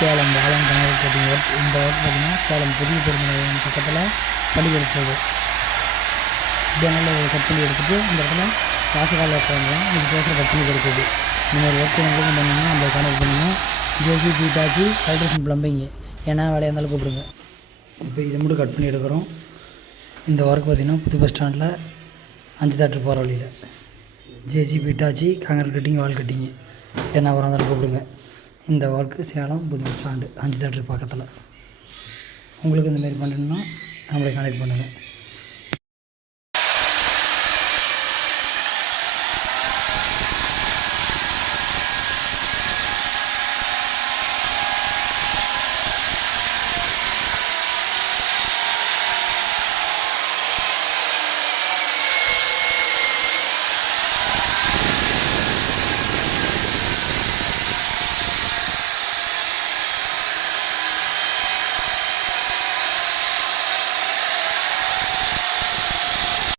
சேலம் பாலம் concrete cutting work. இந்த work பார்த்திங்கன்னா சேலம் புதிய பேருந்து நிலையம் பக்கத்தில் பள்ளிக்கூடத்து ஜன்னலில் கட் பண்ணி எடுத்துகிட்டு இந்த இடத்துல வாசக்காலில் வைக்கிறாங்க. இது பேசுகிற கட் பண்ணி கொடுக்குது. இந்த மாதிரி ஒர்க் எனக்கு பண்ணிங்கன்னா நம்ம கான்டாக்ட் பண்ணுங்கள். ஜேசி பீட்டாச்சி எலக்ட்ரிஷன் ப்ளம்பிங்கு ஏன்னா வேலையாக இருந்தாலும் கூப்பிடுங்க. இப்போ இதை மட்டும் கட் பண்ணி எடுக்கிறோம். இந்த ஒர்க் பார்த்திங்கன்னா புது பஸ் ஸ்டாண்டில் 5 தேட்டர் போகிற வழியில் ஜேசி பீட்டாச்சி காங்கிரீட் கட்டிங் வால் கட்டிங்கு என்ன வர இருந்தாலும் கூப்பிடுங்க. இந்த ஒர்க்கு சேலம் புது பஸ் ஸ்டாண்டு 5 தேட்டர் பக்கத்தில். உங்களுக்கு இந்தமாரி பண்ணணுன்னா நம்மளை கான்டாக்ட் பண்ணுங்கள்.